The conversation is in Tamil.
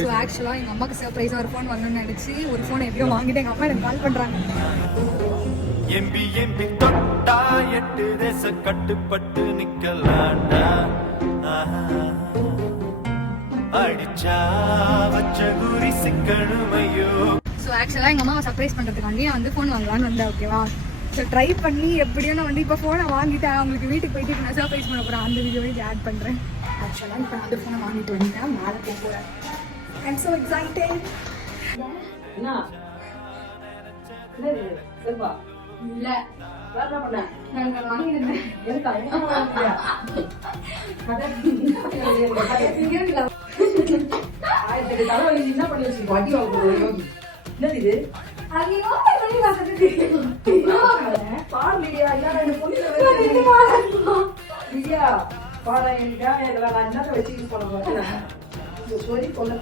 ஸோ ஆக்சுவலாக எங்கள் அம்மாவுக்கு சர்ப்ரைஸாக ஒரு ஃபோன் வரணும்னு நினச்சி ஒரு ஃபோனை எப்படியோ வாங்கிட்டு எங்கள் அம்மா எனக்கு கால் பண்ணுறாங்க. எம்பி எம்பி தொட்டா 8 தேச கட்டுப்பட்டு நிக்கலாண்டா அடிச்சா வச்ச குறி சிக்கணுமையோ. ஸோ ஆக்சுவலாக எங்கள் அம்மாவை சர்ப்ரைஸ் பண்ணுறதுக்காண்டி நான் வந்து ஃபோன் வாங்கலான்னு வந்தேன். ஓகேவா? ஸோ ட்ரை பண்ணி எப்படியோ நான் வந்து இப்போ ஃபோனை வாங்கிட்டேன். அவங்களுக்கு வீட்டுக்கு போயிட்டு நான் சர்ப்ரைஸ் பண்ண போகிறேன். அந்த வீடியோவை ஆட் பண்ணுறேன். ஆக்சுவலாக இப்போ நான் வந்து ஃபோனை வாங்கிட்டு வந்துட்டேன். மேலே போக போகிறேன். I'm so excited. இல்லை நான் வாங்கியிருந்தேன். என்ன பண்ணி வச்சிருக்கோம்? அடி வாங்க யோகி. என்னது இது? பாடலையா? பாட என்னத்தை வச்சு யூஸ் பண்ண போறேன். சொல்லி கொள்ள